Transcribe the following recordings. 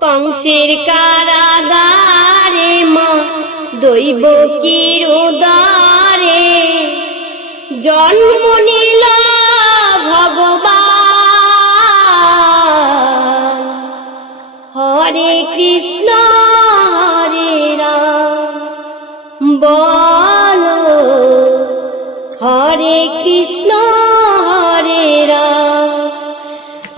কংসের কারাগারে মা দৈব কিরুদারে জন্ম নিল ভগবান। হরে কৃষ্ণ হরে রাম বলো, হরে কৃষ্ণ হরে রাম।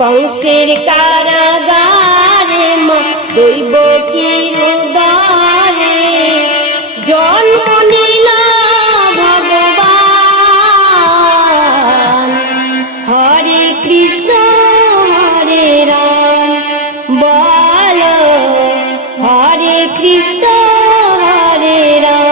কংসের কারাগারে মা দৈব কিরুদারে জন্ম নিল ভগবান। হরে কৃষ্ণ হরে রাম বলো, হরে কৃষ্ণ হরে রাম।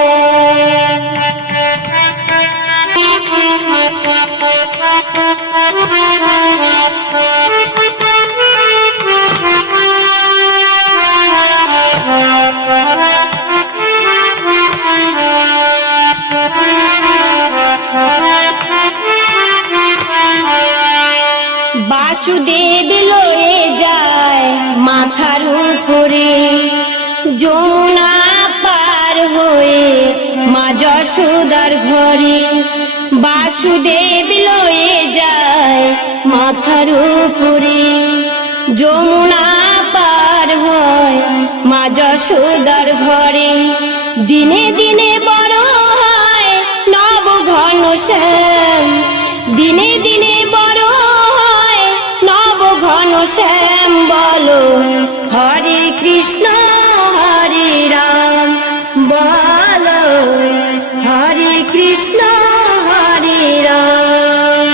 বাসুদেব লয়ে যায় মাথার উপরে যমুনা পার হয়ে মা যশোদার ঘরে। বাসুদেব লয়ে যায় মাথার উপরে যমুনা পার হয় মা যশোদার ঘরে। দিনে দিনে বড় হয় নব ঘন শ্যাম, দিনে দিনে বড় হয় নব ঘন শ্যাম বলো, হরে কৃষ্ণ হরে রাম বলো, হরে কৃষ্ণ হরে রাম।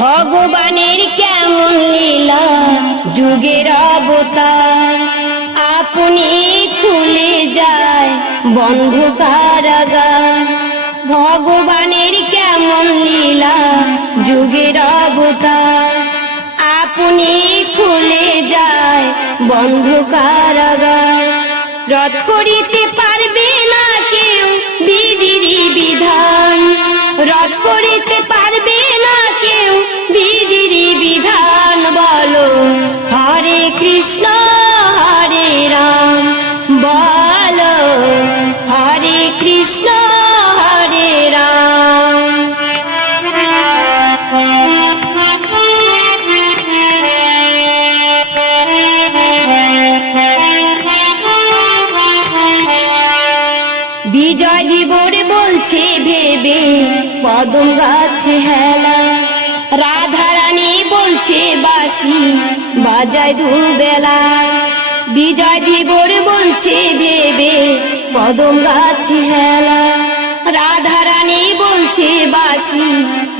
ভগবানের কেমন লীলা যুগের অবতার, আপনি খুলে যায় বন্ধ কারাগার। ভগবানের কেমন লীলা যুগের অবতার, আপনি খুলে যায় বন্ধ কারাগার। রদ করিতে পারবে না কেউ বিধির বিধান, রদ করিতে পারবে না কেউ বিধির বিধান বলো, হরে কৃষ্ণ হরে রাম বলো, হরে কৃষ্ণ হরে রাম। বিজয় দিবর বলছে ভেবে পদম গাছে হেলা, রাধারানী বলছে বাঁশি বাজায় দুবেলা। বিজয় দিবর বলছে ভেবে পদম গাছে হেলা, রাধারানী বলছে বাঁশি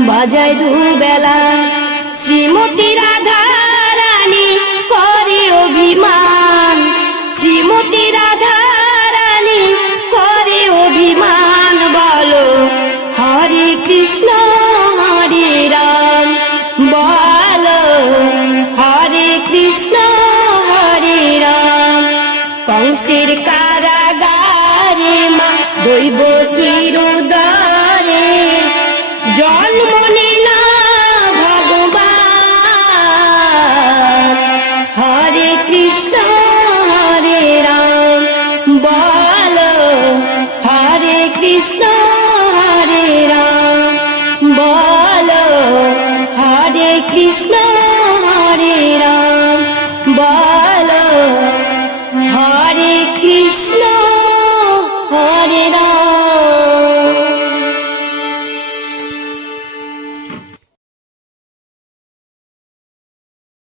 বাজায় দুবেলা। শ্রীমতী রাধারানী করে অভিমান, শ্রীমতী রাধারানী করে অভিমান বলো, হরে কৃষ্ণ হরে রাম বলো, হরে কৃষ্ণ হরে রাম। কংসের কারাগারে মা দৈব কিরুদারে জন্ম নিল ভগবান। হরে কৃষ্ণ হরে রাম বলো, হরে কৃষ্ণ হরে রাম বলো, হরে কৃষ্ণ